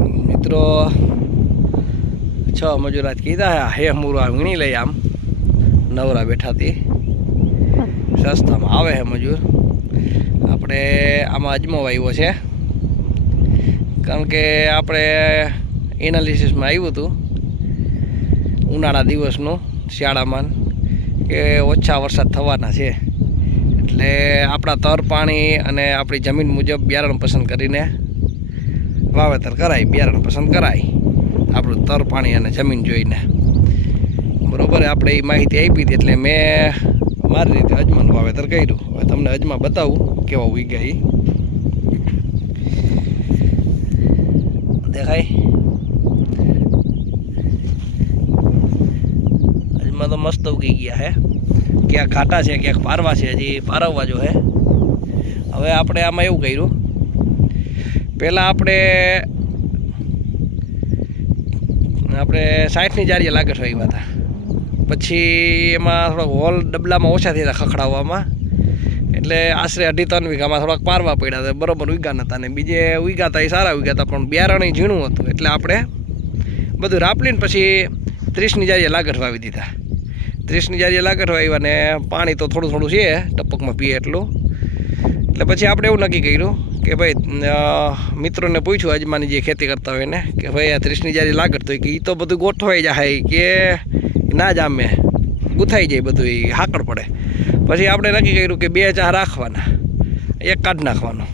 मित्रों 6 मजूर आज कीधा है मूरा वीणी लई आम नवरा बैठा थी सस्ता में आवे है मजूर अपने आमा अजमो वाव्यो है कारण के आपणे एनालिसिस में आव्युं हतुं उनाळा दिवसनुं शियाळामां के ओछा वरसाद थवाना छे एटले आपणा तर पाणी अने आपणी जमीन मुजब बियारण पसंद करीने वावेतर कराय बियारण पसंद कराय આપણું તર પાણી અને જમીન જોઈને બરાબર આપણે એ માહિતી આપી હતી એટલે મેં મારી રીતે અજમાનું વાવેતર કર્યું. હવે તમને અજમા બતાવું કેવા ઉગ્યા એ દેખાય. અજમા તો મસ્ત ઉગી ગયા હે, ક્યાંક ઘાટા છે ક્યાંક પારવા છે, હજી પારવવા જો હે. હવે આપણે આમાં એવું કર્યું, પહેલાં આપણે 60ની જારીએ લાગે છો આવ્યા હતા, પછી એમાં થોડોક હોલ ડબલામાં ઓછા થયા હતા ખખડાવવામાં, એટલે આશરે 2.5-3 વીઘામાં થોડાક પારવા પડ્યા હતા, બરાબર ઉગ્યા નહોતા. ને બીજે ઉગ્યા હતા એ સારા ઉગ્યા હતા, પણ બિયારણ ઝીણું હતું એટલે આપણે બધું રાપલીને પછી 30ની જારીએ લાગઠ વાવી દીધા. 30ની જારીએ લાગઠ વાવ્યા ને પાણી તો થોડું થોડું છે ટપકમાં પીએ એટલું. એટલે પછી આપણે એવું નક્કી કર્યું કે ભાઈ મિત્રોને પૂછ્યું અજમાની જે ખેતી કરતા હોય ને કે ભાઈ આ 30ની જારી લાગત તો એ તો બધું ગોઠવાઈ જાય કે ના જામે ગુથાઈ જાય બધું, એ હાકડ પડે. પછી આપણે નક્કી કર્યું કે 2 ચાર રાખવાના, એક કાઢ નાખવાનો,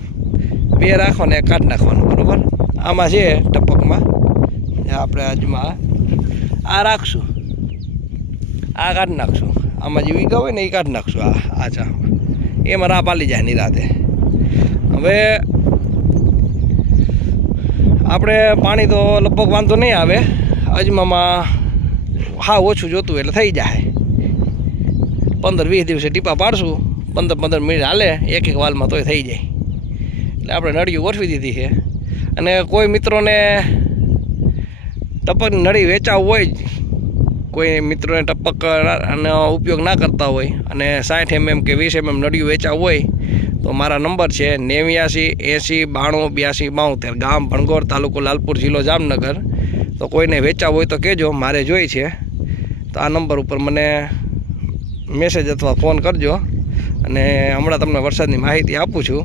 2 રાખવાના એક કાઢ નાખવાનું, બરાબર. આમાં છે ટપકમાં આપણે અજમા આ રાખશું, આ કાઢી નાખશું, આમાં જે વીઘા હોય ને એ કાઢી નાખશું, આ ચામાં એમાં રાહ પાલી જાય નિરાતે. હવે આપણે પાણી તો લગભગ વાંધો નહીં આવે, અજમામાં હા ઓછું જોતું એટલે થઈ જાય. 15-20 દિવસે ટીપા પાડશું, 15-15 મિનિટ હાલે એક વાલમાં તોય થઈ જાય. એટલે આપણે નળીઓ ગોઠવી દીધી છે. અને કોઈ મિત્રોને ટપકની નળી વેચાવું હોય, કોઈ મિત્રોને ટપકનો ઉપયોગ ના કરતા હોય અને 60 mm કે 20 mm નળીઓ વેચાવું હોય તો મારા નંબર છે 89 80 92 82 72, ગામ ભણગોર, તાલુકો લાલપુર, જિલ્લો જામનગર. તો કોઈને વેચાવું હોય તો કહેજો, મારે જોઈ છે. તો આ નંબર ઉપર મને મેસેજ અથવા ફોન કરજો. અને હમણાં તમને વરસાદની માહિતી આપું છું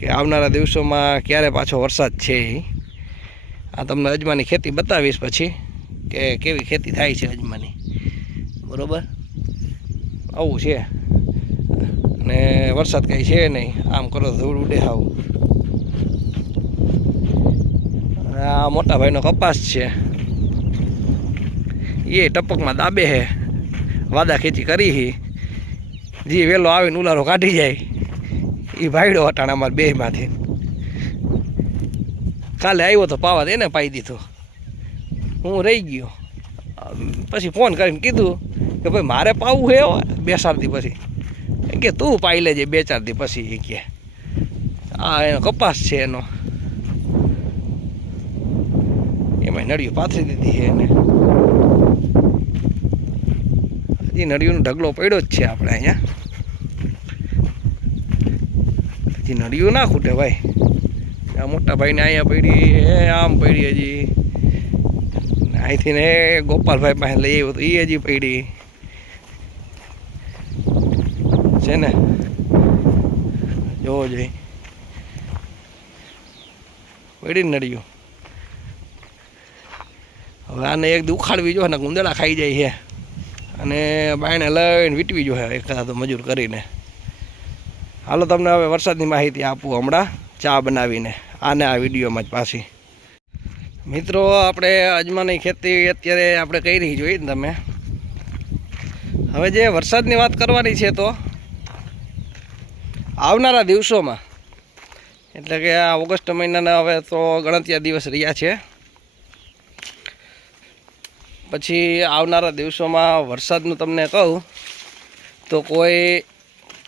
કે આવનારા દિવસોમાં ક્યારે પાછો વરસાદ છે. આ તમને અજમાની ખેતી બતાવીશ પછી કે કેવી ખેતી થાય છે અજમાની, બરાબર. આવું છે ને વરસાદ કંઈ છે નહીં, આમ કરો ધૂળ ઉડે હાવ. આ મોટા ભાઈનો કપાસ છે, એ ટપકમાં દાબે છે, વાદા ખેંચી કરી છે. જે વહેલો આવીને ઉલારો કાઢી જાય એ ભાઈડો હટાણા અમારે બેમાંથી. કાલે આવ્યો તો પાવા એને પાઈ દીધો, હું રહી ગયો. પછી ફોન કરીને કીધું કે ભાઈ મારે પાવું છે 2-4 દી પછી, કે તું પાઈ લેજે 2-4 દી પછી. કે આ એનો કપાસ છે, એનો એમાં નળિયું પાથરી દીધી છે એને. હજી નળિયુંનો ઢગલો પડ્યો જ છે આપણે અહીંયા, હજી નળિયું ના ખૂટે ભાઈ. આ મોટા ભાઈને અહીંયા પડી, આમ પડી, હજી અહીંથી ને ગોપાલભાઈ પાસે લઈ આવ્યો તો એ હજી પડી છે ને, જોવો જોઈએ પડી નડ્યું. હવે આને એક દી ઉખાડવી જોઈએ ને, ગુંદડા ખાઈ જાય છે. અને બાયણે લઈને વીટવી જોઈએ એકાદો મજૂર કરીને. હાલો તમને હવે વરસાદની માહિતી આપું હમણાં ચા બનાવીને, આને આ વિડીયોમાં જ પાછી. મિત્રો આપણે અજમાની ખેતી અત્યારે આપણે કરી જોઈએ ને તમે. હવે જે વરસાદની વાત કરવાની છે તો આવનારા દિવસોમાં, એટલે કે આ ઓગસ્ટ મહિનાના હવે તો ગણતરીયા દિવસ રહ્યા છે, પછી આવનારા દિવસોમાં વરસાદનું તમને કહું તો કોઈ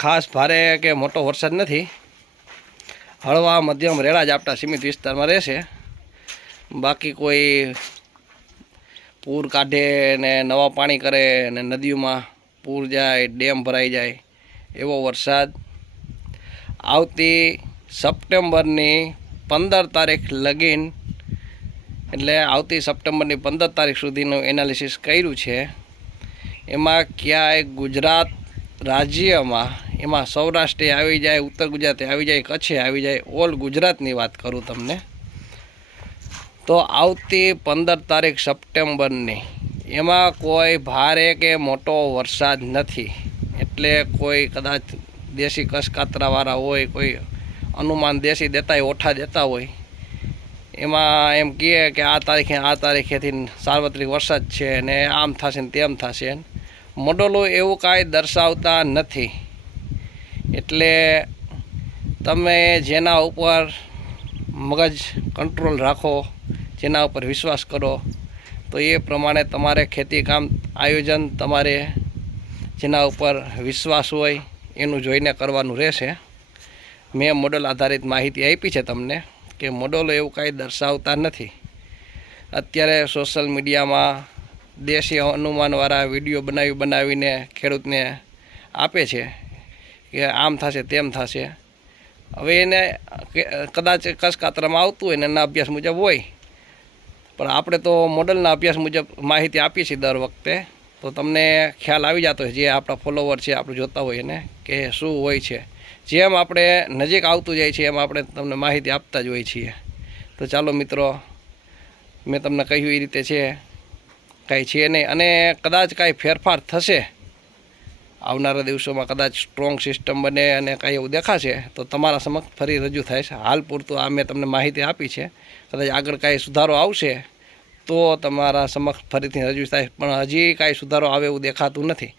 ખાસ ભારે કે મોટો વરસાદ નથી. હળવા મધ્યમ રેડા ઝાપટા સીમિત વિસ્તારમાં રહેશે. બાકી કોઈ પૂર કાઢે ને નવા પાણી કરે ને નદીઓમાં પૂર જાય, ડેમ ભરાઈ જાય એવો વરસાદ આવતી સપ્ટેમ્બરની 15 તારીખ લગીન એટલે આવતી સપ્ટેમ્બરની 15 તારીખ સુધીનું એનાલિસિસ કર્યું છે. એમાં ક્યાંય ગુજરાત રાજ્યમાં, એમાં સૌરાષ્ટ્રે આવી જાય, ઉત્તર ગુજરાતે આવી જાય, કચ્છે આવી જાય, ઓલ ગુજરાતની વાત કરું તમને, તો આવતી 15 તારીખ સપ્ટેમ્બરની એમાં કોઈ ભારે કે મોટો વરસાદ નથી. એટલે કોઈ કદાચ દેશી કસકાતરાવાળા હોય, કોઈ અનુમાન દેશી દેતા હોય, ઓઠા દેતા હોય, એમાં એમ કહે કે આ તારીખેથી સાર્વત્રિક વરસાદ છે ને આમ થશે ને તેમ થશે. મોડલો એવું કાંઈ દર્શાવતા નથી. એટલે તમે જેના ઉપર મગજ કંટ્રોલ રાખો, જેના ઉપર વિશ્વાસ કરો, તો એ પ્રમાણે તમારે ખેતીકામ આયોજન તમારે જેના ઉપર વિશ્વાસ હોય એનું જોઈને કરવાનું રહેશે. મેં મોડલ આધારિત માહિતી આપી છે તમને કે મોડલો એવું કાંઈ દર્શાવતા નથી. અત્યારે સોશિયલ મીડિયામાં દેશી અનુમાનવાળા વિડીયો બનાવીને ખેડૂતને આપે છે કે આમ થશે તેમ થશે. હવે એને કદાચ કસકાતરામાં આવતું હોય ને એના અભ્યાસ મુજબ હોય, પણ આપણે તો મોડલના અભ્યાસ મુજબ માહિતી આપીએ છીએ દર વખતે, તો તમને ખ્યાલ આવી જતો હોય જે આપણા ફોલોવર છે, આપણે જોતા હોય એને કે શું હોય છે. જેમ આપણે નજીક આવતું જાય છે એમ આપણે તમને માહિતી આપતા જ હોઈએ છીએ. તો ચાલો મિત્રો, મેં તમને કહ્યું એ રીતે છે, કાંઈ છે નહીં. અને કદાચ કાંઈ ફેરફાર થશે આવનારા દિવસોમાં, કદાચ સ્ટ્રોંગ સિસ્ટમ બને અને કાંઈ એવું દેખાશે તો તમારા સમક્ષ ફરી રજૂ થાય છે. હાલ પૂરતું આ મેં તમને માહિતી આપી છે. કદાચ આગળ કાંઈ સુધારો આવશે તો તમારા સમક્ષ ફરીથી રજૂ થાય, પણ હજી કાંઈ સુધારો આવે એવું દેખાતું નથી.